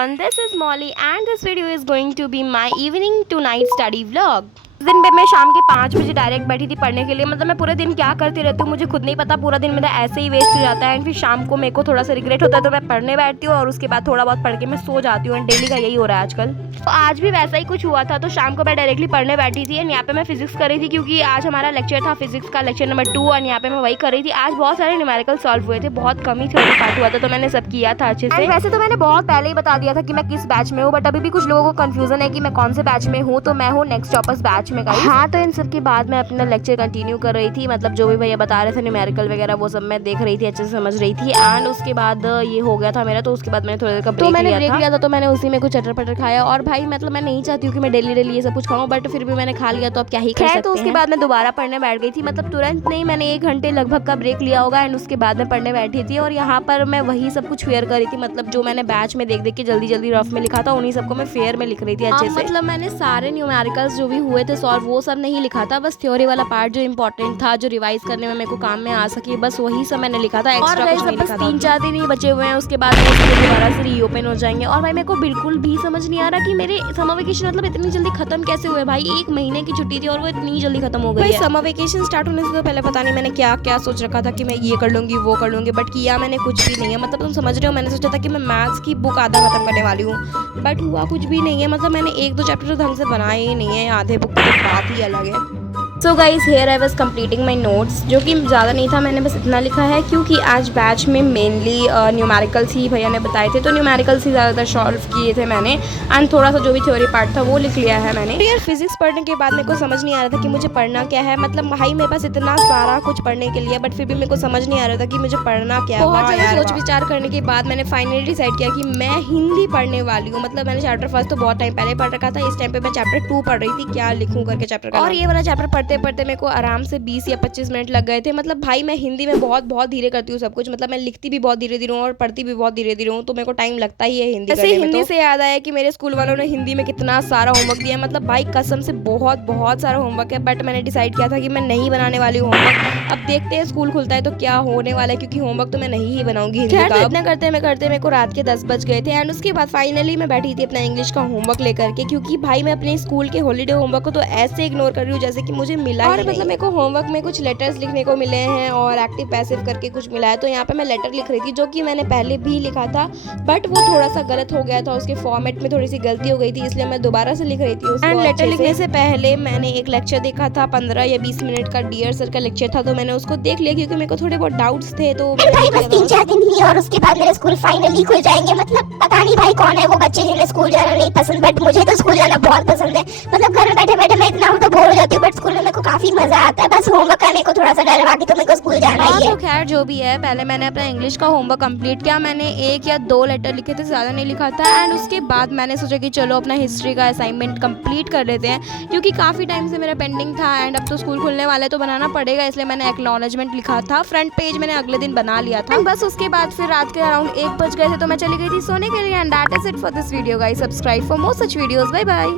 everyone, this is Molly and this video is going to be my evening to night study vlog। इस दिन पे मैं शाम के 5 बजे डायरेक्ट बैठी थी पढ़ने के लिए। मतलब मैं पूरे दिन क्या करती रहती हूँ मुझे खुद नहीं पता, पूरा दिन मेरा ऐसे ही वेस्ट हो जाता है। एंड फिर शाम को मेरे को थोड़ा सा रिग्रेट होता है तो मैं पढ़ने बैठती हूँ और उसके बाद थोड़ा बहुत पढ़ के मैं सो जाती हूँ। एंड डेली का यही हो रहा है आजकल। तो आज भी वैसा ही कुछ हुआ था। तो शाम को मैं डायरेक्टली पढ़ने बैठी थी एंड यहाँ पे मैं फिजिक्स कर रही थी क्योंकि आज हमारा लेक्चर था फिजिक्स का, लेक्चर नंबर 2। एंड यहाँ पे मैं वही कर रही थी। आज बहुत सारे न्यूमेरिकल सॉल्व हुए थे, बहुत कम ही थ्योरी पार्ट हुआ था तो मैंने सब किया था अच्छे से। वैसे तो मैंने बहुत पहले ही बता दिया था कि मैं किस बैच में हूँ, बट अभी भी कुछ लोगों को कंफ्यूजन है कि मैं कौन से बैच में हूँ। तो मैं हूँ नेक्स्ट टॉपर्स बैच में। हाँ, तो इन सब के बाद मैं अपना लेक्चर कंटिन्यू कर रही थी। मतलब जो भी भैया बता रहे थे न्यूमेरिकल वगैरह वो सब मैं देख रही थी, अच्छे से समझ रही थी। एंड उसके बाद ये हो गया था मेरा। तो उसके बाद मैंने थोड़ी देर का ब्रेक लिया था। तो मैंने उसी में कुछ चटर पटर खाया। और भाई मतलब मैं नहीं चाहती हूँ कि मैं डेली डेली ये सब कुछ खाऊं, बट फिर भी मैंने खा लिया तो अब क्या ही कर सकते हैं। तो उसके बाद मैं दोबारा पढ़ने बैठ गई थी। मतलब तुरंत नहीं, मैंने 1 घंटे लगभग का ब्रेक लिया होगा। एंड उसके बाद मैं पढ़ने बैठी थी और यहाँ पर मैं वही सब कुछ फेयर कर रही थी। मतलब जो मैंने बैच में देख देख के जल्दी जल्दी रफ में लिखा था उन्हीं सबको मैं फेयर में लिख रही थी अच्छे से। मतलब मैंने सारे न्यूमेरिकल्स जो भी हुए थे सॉल्व वो सब नहीं लिखा था, बस थ्योरी वाला पार्ट जो इंपॉर्टेंट था, जो रिवाइज करने में मेरे को काम में आ सके, बस वही सब मैंने लिखा था। एक्स्ट्रा कुछ नहीं लिखा था। 3-4 दिन ही बचे हुए हैं, उसके बाद दोबारा से रीओपन हो जाएंगे। और भाई मेरे को बिल्कुल भी समझ नहीं आ रहा कि मेरे समर वेकेशन मतलब इतनी जल्दी खत्म कैसे हुए। भाई 1 महीने की छुट्टी थी और वो इतनी जल्दी खत्म हो गई है। समर वेकेशन स्टार्ट होने से तो पहले पता नहीं मैंने क्या क्या सोच रखा था कि मैं ये कर लूंगी वो कर लूंगी, बट किया मैंने कुछ भी नहीं है। मतलब तुम समझ रहे हो, मैंने सोचा था कि मैं मैथ्स की बुक आधा खत्म करने वाली हूँ, बट हुआ कुछ भी नहीं है। मतलब मैंने 1-2 चैप्टर ढंग से बनाए ही नहीं है, आधे बुक की तो बात ही अलग है। So guys here I was completing my notes, जो कि ज़्यादा नहीं था, मैंने बस इतना लिखा है क्योंकि आज बैच में मेनली न्यूमेरिकल्स ही भैया ने बताए थे, तो न्यूमेरिकल्स ही ज़्यादातर सॉल्व किए थे मैंने। एंड थोड़ा सा जो भी थ्योरी पार्ट था वो लिख लिया है मैंने। तो यार फिजिक्स पढ़ने के बाद मेरे को समझ नहीं आ रहा था कि मुझे पढ़ना क्या है। मतलब भाई मेरे पास इतना सारा कुछ पढ़ने के लिए, बट फिर भी मेरे को समझ नहीं आ रहा था कि मुझे पढ़ना क्या है। बहुत ज़्यादा सोच विचार करने के बाद मैंने फाइनली डिसाइड किया कि मैं हिंदी पढ़ने वाली हूँ। मतलब मैंने चैप्टर फर्स्ट तो बहुत टाइम पहले पढ़ रखा था, इस टाइम पे मैं चैप्टर 2 पढ़ रही थी, क्या लिखूँ करके चैप्टर का। और ये वाला चैप्टर पढ़ते पढ़ते मेरे को आराम से 20 या 25 मिनट लग गए थे। मतलब भाई मैं हिंदी में बहुत धीरे करती हूँ सब कुछ। मतलब मैं लिखती भी बहुत धीरे धीरे हूँ और पढ़ती भी बहुत धीरे धीरे हूँ, तो मेरे को टाइम लगता ही है हिंदी करने में। हिंदी से याद आया कि मेरे स्कूल वालों ने हिंदी में कितना सारा होमवर्क दिया है। मतलब भाई कसम से बहुत सारा होमवर्क है, बट मैंने डिसाइड किया था कि मैं नहीं बनाने वाली हूँ होमवर्क। अब देखते हैं स्कूल खुलता है तो क्या होने वाला है, क्योंकि होमवर्क तो मैं नहीं ही बनाऊंगी हिंदी का। तो इतना करते मेरे को रात के 10 बज गए थे। एंड उसके बाद फाइनली मैं बैठी थी अपना इंग्लिश का होमवर्क लेकर के, क्योंकि भाई मैं अपने स्कूल के हॉलीडे होमवर्क को तो ऐसे इग्नोर कर रही हूँ जैसे कि मुझे मिला ही नहीं। मतलब मेरे को होमवर्क में कुछ लेटर्स लिखने को मिले हैं और एक्टिव पैसिव करके कुछ मिला है। तो यहाँ पे मैं लेटर लिख रही थी जो कि मैंने पहले भी लिखा था, बट वो थोड़ा सा गलत हो गया था, उसके फॉर्मेट में थोड़ी सी गलती हो गई थी, इसलिए मैं दोबारा से लिख रही थी उसको। एंड लेटर लिखने से पहले मैंने एक लेक्चर देखा था 15 या 20 मिनट का, डियर सर का लेक्चर था, तो मैंने उसको देख लिया क्योंकि मेरे को थोड़े बहुत डाउट्स थे। तो भाई बस 3-4 दिन ही और उसके बाद मेरे स्कूल फाइनली खुल जाएंगे। मतलब पता नहीं भाई कौन है वो बच्चे जिन्हें स्कूल जाना नहीं पसंद, बट मुझे तो स्कूल जाना बहुत पसंद है। मतलब घर में बैठे बैठे मैं इतना तो बोर हो जाती हूँ, बट स्कूल में मेरे को काफी मजा आता है। बस होमवर्क करने को थोड़ा सा डर, बाकी तो मेरे को स्कूल जाना ही है। तो खैर जो भी है, पहले मैंने अपना इंग्लिश का होमवर्क कंप्लीट किया। मैंने 1 या 2 लेटर लिखे थे, ज़्यादा नहीं लिखा था। एंड उसके बाद मैंने सोचा कि चलो अपना हिस्ट्री का असाइनमेंट कंप्लीट कर लेते हैं, क्योंकि काफ़ी टाइम से मेरा पेंडिंग था। एंड अब तो स्कूल खुलने वाले तो बनाना पड़ेगा, इसलिए मैंने एक्नॉलेजमेंट लिखा था। फ्रंट पेज मैंने अगले दिन बना लिया था। बस उसके बाद फिर रात के अराउंड 1 बज गए थे तो मैं चली गई थी सोने के लिए। And that is it for this video guys. Subscribe for more such videos. Bye bye.